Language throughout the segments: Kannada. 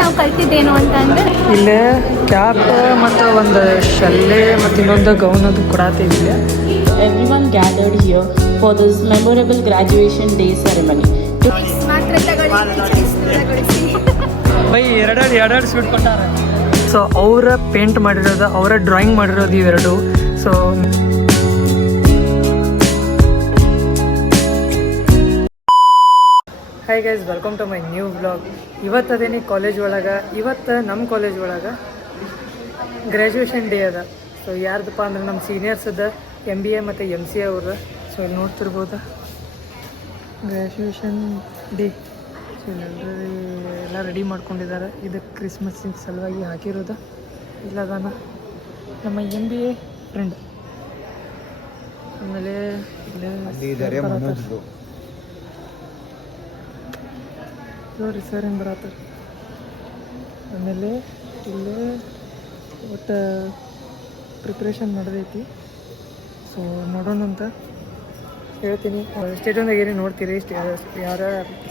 ನಾವು ಕಲ್ತಿದ್ದೇನು ಅಂತ ಅಂದ್ರೆ ಇಲ್ಲೇ ಕ್ಯಾಪ್ ಮತ್ತು ಒಂದು ಶಲ್ಲೆ ಮತ್ತು ಇನ್ನೊಂದು ಗೌನ್ ಅದು ಕೊಡಾತೀವಿ. Everyone gathered here for this memorable graduation day ceremony. ಮಾತ್ರ ತಗೊಳ್ಳಿ ಬೈ ಎರಡು ಸ್ವೀಟ್ ಕೊಟ್ಟಾರ. ಸೊ ಅವರ ಪೇಂಟ್ ಮಾಡಿರೋದು, ಅವರ ಡ್ರಾಯಿಂಗ್ ಮಾಡಿರೋದು ಇವೆರಡು. So hi guys, welcome to my new vlog. ಇವತ್ತು ಅದೇನಿ ಕಾಲೇಜ್ ಒಳಗೆ, ಇವತ್ತು ನಮ್ಮ ಕಾಲೇಜ್ ಒಳಗೆ ಗ್ರ್ಯಾಜುಯೇಷನ್ ಡೇ ಅದ. ಸೊ ಯಾರ್ದಪ್ಪ ಅಂದ್ರೆ ನಮ್ಮ ಸೀನಿಯರ್ಸ್ ಅದ, MBA ಮತ್ತು MCA ಅವ್ರ. ಸೊ ಇಲ್ಲಿ ನೋಡ್ತಿರ್ಬೋದು ಗ್ರ್ಯಾಜುಯೇಷನ್ ಡೇ. ಸೊ ಎಲ್ಲ ರೆಡಿ ಮಾಡ್ಕೊಂಡಿದ್ದಾರೆ. ಇದು ಕ್ರಿಸ್ಮಸ್ಸಿನ ಸಲುವಾಗಿ ಹಾಕಿರೋದು. ಇಲ್ಲದಾನ ನಮ್ಮ MBA ಫ್ರೆಂಡ್. ಆಮೇಲೆ ನೋಡ್ರಿ ಸರ್ ಹೆಂಗೆ ಬರತ್ತಾರೆ. ಆಮೇಲೆ ಇಲ್ಲೇ ಒಟ್ಟು ಪ್ರಿಪ್ರೇಷನ್ ನಡೆದೈತಿ. ಸೊ ನೋಡೋಣ ಅಂತ ಹೇಳ್ತೀನಿ. ಸ್ಟೇಟ್ಯೂನ್ದಾಗಿರಿ, ನೋಡ್ತೀರಿ ಯಾರ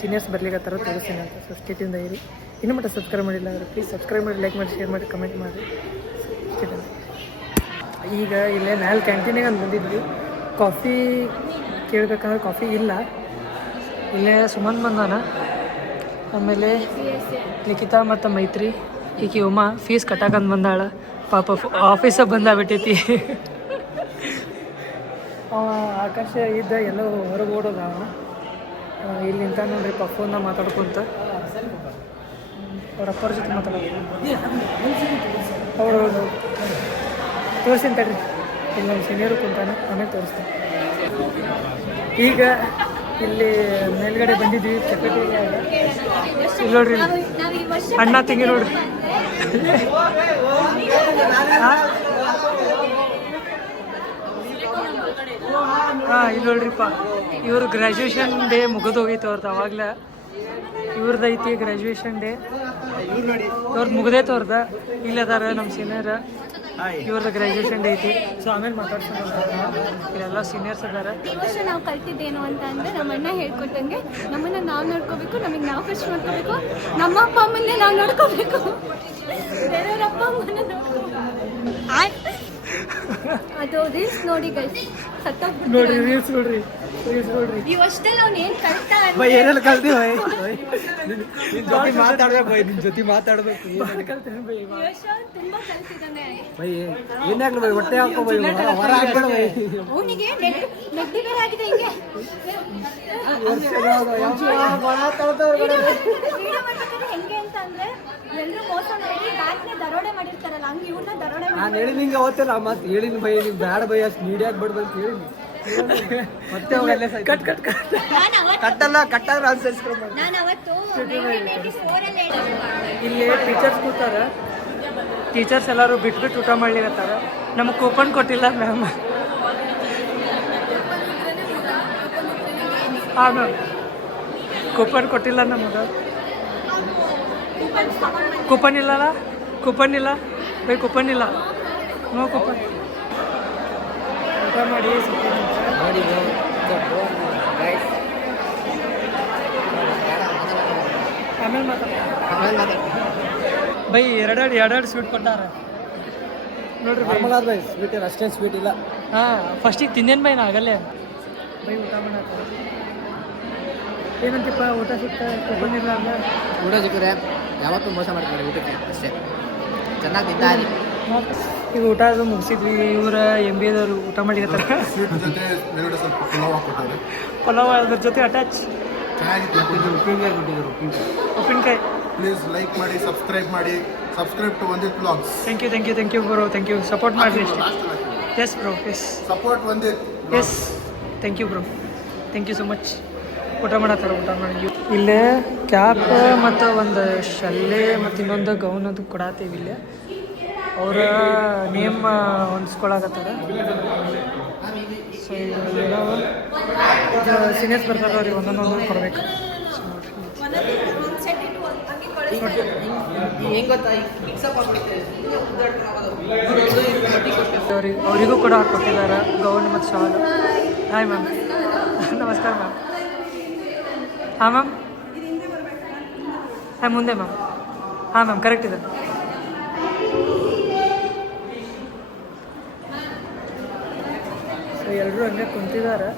ಸೀನಿಯರ್ಸ್ ಬರ್ಲಿಕ್ಕತ್ತಾರ ತೋರಿಸ್ತೀನಿ ಅಂತ. ಸೊ ಸ್ಟೇಟ್ಯೂನ್ದಾಗಿರಿ. ಇನ್ನೂ ಮಟ್ಟ ಸಬ್ಸ್ಕ್ರೈಬ್ ಮಾಡಿಲ್ಲ ಅಂದರೆ ಪ್ಲೀಸ್ ಸಬ್ಸ್ಕ್ರೈಬ್ ಮಾಡಿ, ಲೈಕ್ ಮಾಡಿ, ಶೇರ್ ಮಾಡಿ, ಕಮೆಂಟ್ ಮಾಡಿ. ಈಗ ಇಲ್ಲೇ ಮ್ಯಾಲೆ ಕ್ಯಾಂಟೀನಿಗೆ ಅಂತ ಬಂದಿದ್ವಿ. ಕಾಫಿ ಕೇಳಬೇಕಂದ್ರೆ ಕಾಫಿ ಇಲ್ಲ. ಇಲ್ಲೇ ಸುಮನ್ ಬಂದಾನ. ಆಮೇಲೆ ಲಿಖಿತಾ ಮತ್ತು ಮೈತ್ರಿ, ಈಕಿ ಉಮಾ ಫೀಸ್ ಕಟ್ಟಾಕಂತ ಬಂದಾಳ. ಪಾಪ ಆಫೀಸಾಗ ಬಂದಾಗ್ಬಿಟ್ಟೈತಿ. ಆಕಾಶ ಇದ್ದ ಎಲ್ಲೋ ಹೊರಗೆ ಓಡೋದ. ಇಲ್ಲಿ ನಿಂತ ನೋಡ್ರಿ ಫೋನ್ನ ಮಾತಾಡ್ಕೊಂತ ಅವ್ರ ಅಪ್ಪರ ಜೊತೆ ಮಾತಾಡೋದು. ಹೌದು ತೋರಿಸ್ತೀನಿ ತಡ್ರಿ. ಇಲ್ಲಿ ನಮ್ಮ ಸೀನಿಯರು ಕುಂತಾನೆ, ಆಮೇಲೆ ತೋರಿಸ್ತೀನಿ. ಈಗ ಇಲ್ಲಿ ಮೇಲ್ಗಡೆ ಬಂದಿದ್ವಿ ಚಪಾತಿ. ಇಲ್ಲಿ ನೋಡ್ರಿ ಅಣ್ಣ ತಂಗಿ ನೋಡ್ರಿ. ಹಾಂ ಇಲ್ಲಿ ನೋಡ್ರಿಪ್ಪ, ಇವ್ರು ಗ್ರ್ಯಾಜುಯೇಷನ್ ಡೇ ಮುಗಿದೋಗೈತೆ ಅವ್ರದ್ದು. ಅವಾಗಲೇ ಇವ್ರದ್ದು ಐತಿ ಗ್ರ್ಯಾಜುಯೇಷನ್ ಡೇ. ಅವ್ರದ್ದು ಮುಗ್ದೈತೆ ಅವ್ರದ್ದು. ಇಲ್ಲದಾರ ನಮ್ಮ ಸೀನಿಯರ್, ಇವ್ರದ್ದು ಗ್ರ್ಯಾಜುಯೇಷನ್ ಡೇ ಐತಿ. ಸೊ ಆಮೇಲೆ ಮಾತಾಡ್ಸೋಣ. ಇಲ್ಲೆಲ್ಲ ಸೀನಿಯರ್ಸ್ ಅದಾರ. ಈ ವರ್ಷ ನಾವು ಕಲ್ತಿದ್ದೇನು ಅಂತ ಅಂದ್ರೆ ನಮ್ಮ ಅಣ್ಣ ಹೇಳ್ಕೊಟ್ಟಂಗೆ ನಮ್ಮನ್ನ ನಾವು ನೋಡ್ಕೋಬೇಕು, ನಮಗೆ ನಾವು ಖುಷಿ ಮಾಡ್ಕೋಬೇಕು, ನಮ್ಮ ಅಪ್ಪ ಅಮ್ಮನ್ನೇ ನಾವು ನೋಡ್ಕೋಬೇಕು, ಬೇರೆಯವ್ರ ಅಪ್ಪ ಅಮ್ಮನ ಅದು ರೀಲ್ಸ್ ನೋಡಿ ಗೈಸ್, ನೋಡ್ರಿ ರೀಲ್ಸ್ ನೋಡ್ರಿ, ರೀಲ್ಸ್ ನೋಡ್ರಿ. ಈ ವರ್ಷದಲ್ಲಿ ಅವ್ನು ಏನು ಕಲ್ತಾ ಏನೆಲ್ಲ ಕಲ್ತೀವಿ ಮಾತಾಡ್ಬೇಕು. ನಿನ್ ಜೊತೆ ಮಾತಾಡ್ಬೇಕು. ತುಂಬಾ ಕಲ್ತಿದ್ದಾನೆ. ಏನಾಗ್ಲಿ ಬೈ, ಹೊಟ್ಟೆ ಹಾಕೋ ಬೈ, ಹೊರ ಹಾಕ್ಬೇಡ ಬೈ. ಅವನಿಗೆ ನೆಗಡಿ ಬೇರೆ ಆಗಿದೆ. ಹಿಂಗೆ ಹೆಂಗೆ ಅಂತ ಅಂದ್ರೆ ಎಲ್ಲರೂ ಮೋಸ ಮಾಡಿ ಬ್ಯಾಂಕ್ನ ದರೋಡೆ ಮಾಡಿರ್ತಾರಲ್ಲ, ಹಂಗೆ ಇವ್ರನ್ನ ದರೋಡೆ ಮಾಡಿ. ನಾನು ಹೇಳಿ ನಿಂಗೆ ಓದ್ತಿಲ್ಲ ಮತ್ತೆ ಹೇಳಿನಿ ಬೈ, ನೀವು ಬ್ಯಾಡ ಬೈ, ಅಷ್ಟು ಮೀಡಿಯಾಕ್ ಬಿಡ್ದು ಅಂತ ಹೇಳಿನಿ. ಮತ್ತೆ ಅವೆಲ್ಲ ಕಟ್ ಕಟ್ ಕಟ್ ಕಟ್ಟಲ್ಲ, ಕಟ್ಟಾದ್ರೆ ಅನ್ಸರ್ಸ್ಕೊಂಡು ನಾನು ಅವತ್ತು 1984 ಅಲ್ಲಿ ಇಲ್ಲಿ ಟೀಚರ್ಸ್ ಕೂತಾರ. ಟೀಚರ್ಸ್ ಎಲ್ಲರೂ ಬಿಟ್ಬಿಟ್ಟು ಊಟ ಮಾಡ್ಲಿಕತ್ತಾರ. ನಮಗೆ ಕೂಪನ್ ಕೊಟ್ಟಿಲ್ಲ ಮ್ಯಾಮ್. ಹಾಂ ಮ್ಯಾಮ್, ಕೂಪನ್ ಕೊಟ್ಟಿಲ್ಲ ನಮಗೆ. ಕೂಪನ್ ಇಲ್ಲಲ್ಲ, ಕೂಪನ್ ಇಲ್ಲ ಬೈ, ಕೂಪನ್ ಇಲ್ಲ. No coupon. ಊಟ ಮಾಡಿ ಆಮೇಲೆ ಮಾತಾಡ ಬೈ. ಎರಡು ಸ್ವೀಟ್ ಕೊಟ್ಟಾರ ನೋಡ್ರಿ ಬೈ. ಸ್ವೀಟ್ ಇಲ್ಲ, ಅಷ್ಟೇನು ಸ್ವೀಟ್ ಇಲ್ಲ. ಹಾಂ, ಫಸ್ಟಿಗೆ ತಿಂದೇನು ಬೈ, ನಾ ಆಗಲ್ಲೇ ಬೈ ಊಟ ಮಾಡತ್ತ. ಏನಂತಿಪ್ಪ, ಊಟ ಸಿಕ್ಕ ಕೂಪನ್ ಇಲ್ಲ ಅಲ್ಲ. ಊಟ ಸಿಕ್ಕಿದ್ರೆ ಯಾವತ್ತೂ ಮೋಸ ಮಾಡ್ತಾರೆ ಊಟಕ್ಕೆ, ಅಷ್ಟೇ ಚೆನ್ನಾಗಿ ತಿಂತಾಯಿರಿ. ಈಗ ಊಟ ಅದು ಮುಗಿಸಿದ್ವಿ. ಇವರ MBAದವರು ಊಟ ಮಾಡಿರ್ತಾರೆ. ಪಲಾವ್ ಅದ್ರ ಜೊತೆ ಅಟ್ಯಾಚ್ ಉಪ್ಪಿನಕಾಯಿ. ಪ್ಲೀಸ್ ಲೈಕ್ ಮಾಡಿ, ಸಬ್ಸ್ಕ್ರೈಬ್ ಮಾಡಿ. Subscribe to Vandith vlogs. Thank you bro, thank you. Support ಮಾಡಿರಿ ಅಷ್ಟೇ. Yes bro, yes support Vandith. Yes, thank you bro, thank you so much. ಊಟ ಮಾಡತ್ತಾರ, ಊಟ ಮಾಡಿ. ಇಲ್ಲೇ ಕ್ಯಾಪ್ ಮತ್ತು ಒಂದು ಶಲ್ಲೆ ಮತ್ತು ಇನ್ನೊಂದು ಗೌನ್ ಅದು ಕೊಡಾತೀವಿ. ಇಲ್ಲೇ ಅವರ ನೇಮ್ ಹೊಂದಿಸ್ಕೊಳಕತ್ತಾರ. ಸೊ ಸೀನಿಯರ್ಸ್ ಬರ್ತಾರೆ, ಅವ್ರಿಗೆ ಒಂದೊಂದು ಕೊಡಬೇಕು. ಹೆಂಗ್ ಗೊತ್ತಾ ಮಿಕ್ಸಪ್ ಆಗ್ಬಿಡುತ್ತೆ ಅವರಿಗೂ ಕೂಡ ಕೊಟ್ಟಿದ್ದಾರೆ ಗೌನ್ ಮತ್ತು ಶಾಲ್. Hi ma'am. ನಮಸ್ಕಾರ ಮ್ಯಾಮ್. ಹಾಂ ಮ್ಯಾಮ್. ಹಾಂ ಮುಂದೆ ಮ್ಯಾಮ್. ಹಾಂ ಮ್ಯಾಮ್ ಕರೆಕ್ಟ್ ಇದೆ. ಸೊ ಎಲ್ಲರೂ ಹಂಗೆ ಕುಂತಿದ್ದಾರೆ.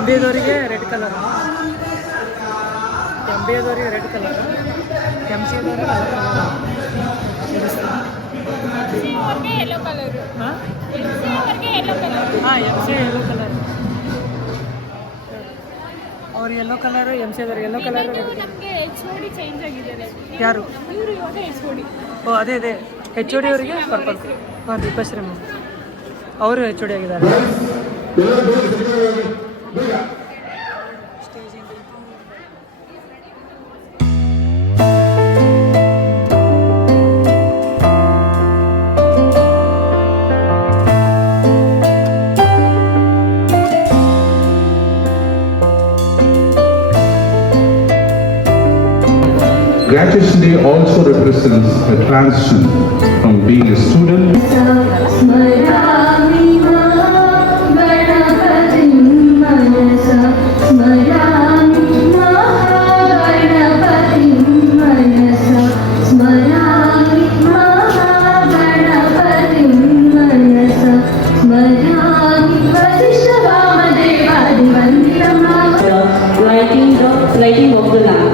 MBAದವರಿಗೆ ರೆಡ್ ಕಲರ್, MBAದವರಿಗೆ ರೆಡ್ ಕಲರ್, MCAದವರಿಗೆ ಯೆಲ್ಲೋ ಕಲರ್. ಹಾಂ ಯೆಲ್ಲೋ MCA ಯೆಲ್ಲೋ ಕಲರ್, ಅವ್ರು ಯೆಲ್ಲೋ ಕಲರು, MCAದವ್ರು ಯೆಲ್ಲೋ ಕಲರ್. ನಮಗೆ HOD ಚೇಂಜ್ ಆಗಿದ್ದಾರೆ. ಯಾರು? ಇವರು ಇವಾಗ HOD. ಓ ಅದೇ HOD ಅವರಿಗೆ ಪರ್ಪಲ್. ಹಾಂ ದೀಪಶ್ರೀ ಮ್ಯಾಮ್ ಅವರು HOD ಆಗಿದ್ದಾರೆ. Graduation Day also represents a transition from being a student lighting of the lamp.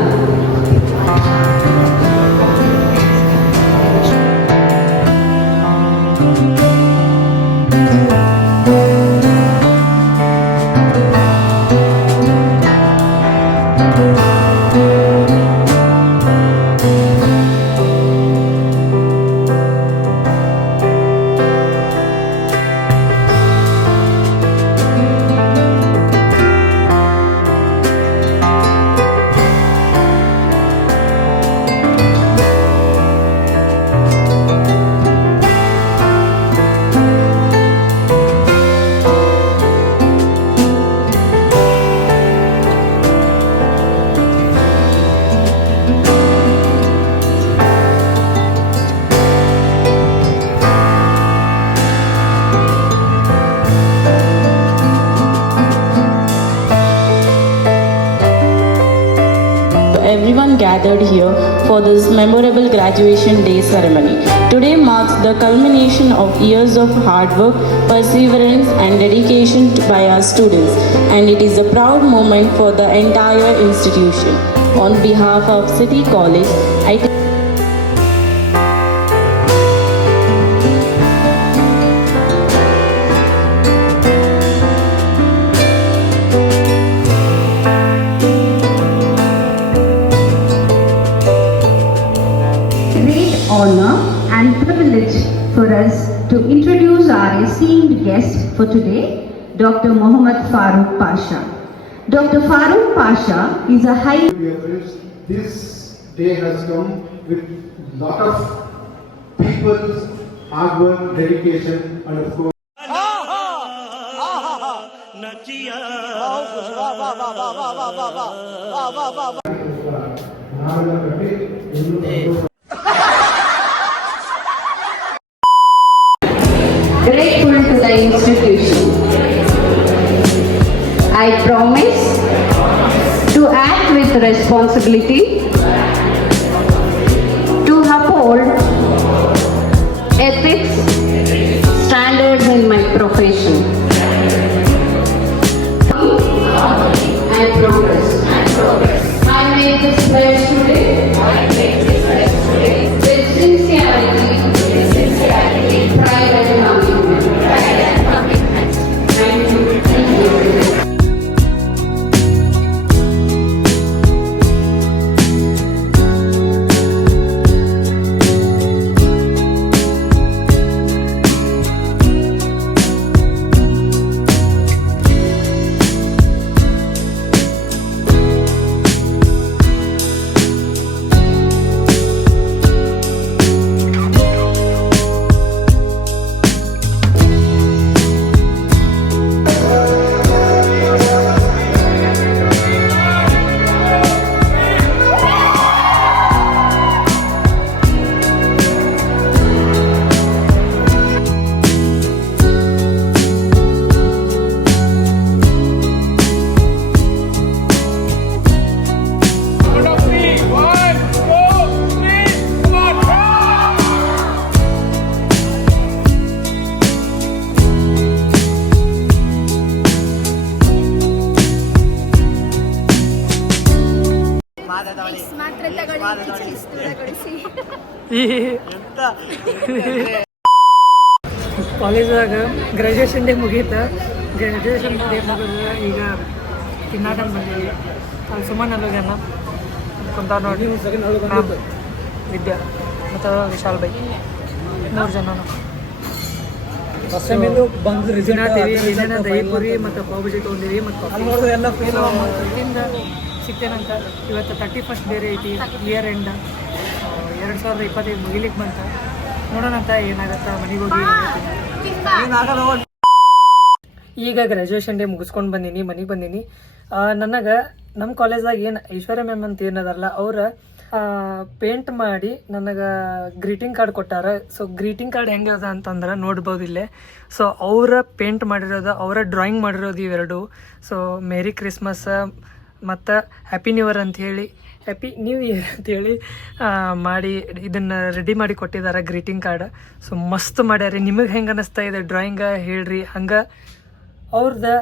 Everyone gathered here for this memorable graduation day ceremony. Today marks the culmination of years of hard work, perseverance and dedication by our students, and it is a proud moment for the entire institution. On behalf of City College, I honor and privilege for us to introduce our esteemed guest for today, Dr. Mohammad Farooq Pasha. Dr. Farooq Pasha is a high... This day has come with lot of people's hard work, dedication, and of course. Grateful to the institution. I promise to act with responsibility, to uphold ethics, standards in my profession, and progress. I make this pledge today with sincerity, pride and commitment. Thank you. ಮಾತ್ರ ತಗೊಳ್ಳಿ ಕಿಚ್ ದೂರಗೊಳಿಸಿ. ಈ ಕಾಲೇಜಾಗ ಗ್ರ್ಯಾಜುಯೇಷನ್ ಡೇ ಮುಗೀತು. ಗ್ರ್ಯಾಜುಯೇಷನ್ ಡೇ ಮುಗಿದು ಈಗ ತಿನ್ನಾಟನ್ ಬಂದೀವಿ. ಅಲ್ಲಿ ಸುಮನ್ ಅಲ್ಲೋಗ್ಯಾನ ಕುಂತ ನೋಡಿ, ವಿದ್ಯಾ ಮತ್ತು ವಿಶಾಲ್ ಬೈ 3 ಜನ ಏನೇನ ದಹಿಪುರಿ ಮತ್ತು ಪಾವ್ಭಾಜಿ ತೊಗೊಂಡಿವಿ ಮತ್ತು ಎಲ್ಲ ಇಲ್ಲಿಂದ ಸಿಗ್ತೇನಂತ. ಇವತ್ತು 31st ಬೇರೆ ಐತಿ, ಇಯರ್ ಎಂಡ್ 2025 ಮುಗಿಲಿಕ್ಕೆ ಬಂತ. ನೋಡೋಣಂತ ಏನಾಗತ್ತಾ, ಮನೆಗೆ ಹೋಗಿ ಈಗ ಗ್ರ್ಯಾಜುಯೇಷನ್ ಡೇ ಮುಗಿಸ್ಕೊಂಡು ಬಂದೀನಿ, ಮನೆಗೆ ಬಂದೀನಿ. ನನಗೆ ನಮ್ಮ ಕಾಲೇಜ್ದಾಗ ಏನು ಐಶ್ವರ್ಯ ಮ್ಯಾಮ್ ಅಂತ ಏನದಾರಲ್ಲ, ಅವ್ರ ಪೇಂಟ್ ಮಾಡಿ ನನಗೆ ಗ್ರೀಟಿಂಗ್ ಕಾರ್ಡ್ ಕೊಟ್ಟಾರ. ಸೊ ಗ್ರೀಟಿಂಗ್ ಕಾರ್ಡ್ ಹೆಂಗೆ ಅದ ಅಂತಂದ್ರೆ ನೋಡ್ಬೋದು ಇಲ್ಲೇ. ಸೊ ಅವರ ಪೇಂಟ್ ಮಾಡಿರೋದು, ಅವರ ಡ್ರಾಯಿಂಗ್ ಮಾಡಿರೋದು ಇವೆರಡು. ಸೊ ಮೇರಿ ಕ್ರಿಸ್ಮಸ್ ಮತ್ತು ಹ್ಯಾಪಿ ನ್ಯೂ ಇಯರ್ ಅಂಥೇಳಿ, ಹ್ಯಾಪಿ ನ್ಯೂ ಇಯರ್ ಅಂಥೇಳಿ ಮಾಡಿ ಇದನ್ನು ರೆಡಿ ಮಾಡಿ ಕೊಟ್ಟಿದ್ದಾರೆ ಗ್ರೀಟಿಂಗ್ ಕಾರ್ಡ್. ಸೊ ಮಸ್ತ್ ಮಾಡ್ಯಾರಿ. ನಿಮಗೆ ಹೆಂಗೆ ಅನ್ನಿಸ್ತಾ ಇದೆ ಡ್ರಾಯಿಂಗ ಹೇಳ್ರಿ. ಹಂಗೆ ಅವ್ರದ್ದು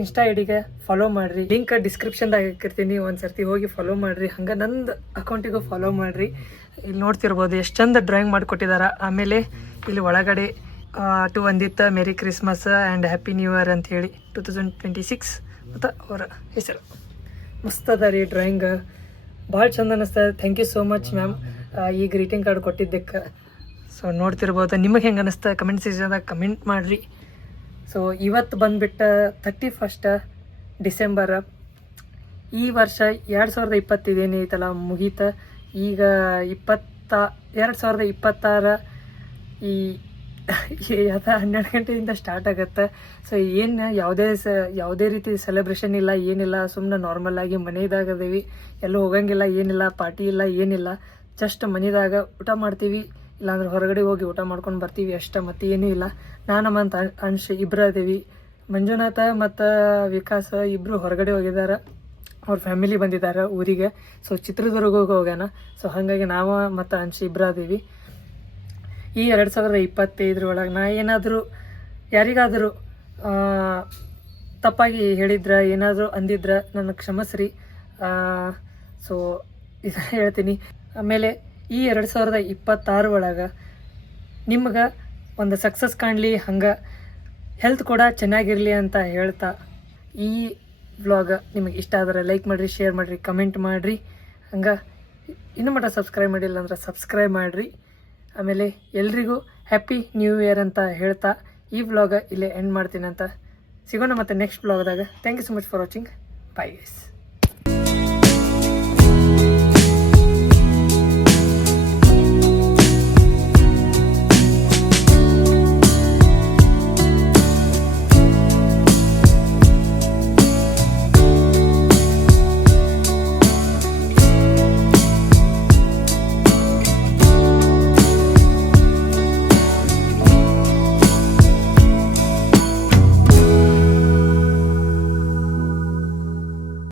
ಇನ್ಸ್ಟಾ ಐಡಿಗೆ ಫಾಲೋ ಮಾಡಿರಿ, ಲಿಂಕ್ ಡಿಸ್ಕ್ರಿಪ್ಷನ್ದಾಗ ಹಾಕಿರ್ತೀನಿ, ಒಂದು ಸರ್ತಿ ಹೋಗಿ ಫಾಲೋ ಮಾಡಿರಿ. ಹಂಗೆ ನಂದು ಅಕೌಂಟಿಗೂ ಫಾಲೋ ಮಾಡಿರಿ. ಇಲ್ಲಿ ನೋಡ್ತಿರ್ಬೋದು ಎಷ್ಟು ಚಂದ ಡ್ರಾಯಿಂಗ್ ಮಾಡಿಕೊಟ್ಟಿದ್ದಾರೆ. ಆಮೇಲೆ ಇಲ್ಲಿ ಒಳಗಡೆ ಟು ಒಂದಿತ್ತು merry Christmas and happy new year ಅಂಥೇಳಿ 2026 ಮತ್ತು ಅವರ ಹೆಸರು. ಮಸ್ತ್ ಅದ ರೀ ಡ್ರಾಯಿಂಗ್, ಭಾಳ ಚಂದ ಅನ್ನಿಸ್ತದೆ. Thank you so much ma'am ಈ ಗ್ರೀಟಿಂಗ್ ಕಾರ್ಡ್ ಕೊಟ್ಟಿದ್ದಕ್ಕೆ. ಸೊ ನೋಡ್ತಿರ್ಬೋದು, ನಿಮಗೆ ಹೆಂಗೆ ಅನ್ನಿಸ್ತಾ ಕಮೆಂಟ್ ಸೆಕ್ಷನ್ದಾಗ ಕಮೆಂಟ್ ಮಾಡಿರಿ. ಸೊ ಇವತ್ತು ಬಂದುಬಿಟ್ಟು 31st ಡಿಸೆಂಬರ್. ಈ ವರ್ಷ 2025 ಏನೈತಲ್ಲ ಮುಗೀತ. ಈಗ 2026 ಈ 12 ಗಂಟೆಯಿಂದ ಸ್ಟಾರ್ಟ್ ಆಗುತ್ತೆ. ಸೊ ಏನು ಯಾವುದೇ ರೀತಿ ಸೆಲೆಬ್ರೇಷನ್ ಇಲ್ಲ, ಏನಿಲ್ಲ. ಸುಮ್ಮನೆ ನಾರ್ಮಲಾಗಿ ಮನೆಯದಾಗ ಅದೀವಿ, ಎಲ್ಲೂ ಹೋಗಂಗಿಲ್ಲ, ಏನಿಲ್ಲ, ಪಾರ್ಟಿ ಇಲ್ಲ, ಏನಿಲ್ಲ. ಜಸ್ಟ್ ಮನೆಯದಾಗ ಊಟ ಮಾಡ್ತೀವಿ, ಇಲ್ಲಾಂದ್ರೆ ಹೊರಗಡೆ ಹೋಗಿ ಊಟ ಮಾಡ್ಕೊಂಡು ಬರ್ತೀವಿ ಅಷ್ಟೇ, ಮತ್ತು ಏನೂ ಇಲ್ಲ. ನಾನು ಮತ್ತು ಅಂಶ್ ಇಬ್ಬರು ಅದೀವಿ. ಮಂಜುನಾಥ ಮತ್ತು ವಿಕಾಸ್ ಇಬ್ಬರು ಹೊರಗಡೆ ಹೋಗಿದ್ದಾರೆ, ಅವ್ರ ಫ್ಯಾಮಿಲಿ ಬಂದಿದ್ದಾರೆ ಊರಿಗೆ. ಸೊ ಚಿತ್ರದುರ್ಗಕ್ಕೆ ಹೋಗ್ಯಾನ. ಸೊ ಹಾಗಾಗಿ ನಾವು ಮತ್ತು ಅಂಶ್ ಇಬ್ಬರು ಅದೀವಿ. ಈ 2025 ಒಳಗೆ ನಾ ಏನಾದರೂ ಯಾರಿಗಾದರೂ ತಪ್ಪಾಗಿ ಹೇಳಿದ್ರೆ, ಏನಾದರೂ ಅಂದಿದ್ರೆ ನನಗೆ ಕ್ಷಮಿಸ್ರಿ. ಸೊ ಇದನ್ನು ಹೇಳ್ತೀನಿ. ಆಮೇಲೆ ಈ 2026 ಒಳಗೆ ನಿಮ್ಗೆ ಒಂದು ಸಕ್ಸಸ್ ಕಾಣಲಿ, ಹಂಗೆ ಹೆಲ್ತ್ ಕೂಡ ಚೆನ್ನಾಗಿರಲಿ ಅಂತ ಹೇಳ್ತಾ, ಈ ವ್ಲಾಗ್ ನಿಮಗೆ ಇಷ್ಟ ಆದರೆ ಲೈಕ್ ಮಾಡಿರಿ, ಶೇರ್ ಮಾಡಿರಿ, ಕಮೆಂಟ್ ಮಾಡಿರಿ. ಹಂಗೆ ಇನ್ನೂ ಮಟ್ಟ ಸಬ್ಸ್ಕ್ರೈಬ್ ಮಾಡಿಲ್ಲ ಅಂದ್ರೆ ಸಬ್ಸ್ಕ್ರೈಬ್ ಮಾಡಿರಿ. ಆಮೇಲೆ ಎಲ್ರಿಗೂ ಹ್ಯಾಪಿ ನ್ಯೂ ಇಯರ್ ಅಂತ ಹೇಳ್ತಾ ಈ ವ್ಲಾಗ ಇಲ್ಲೇ ಎಂಡ್ ಮಾಡ್ತೀನಿ ಅಂತ. ಸಿಗೋಣ ಮತ್ತೆ ನೆಕ್ಸ್ಟ್ ವ್ಲಾಗ್ದಾಗ. Thank you so much for watching. Bye guys.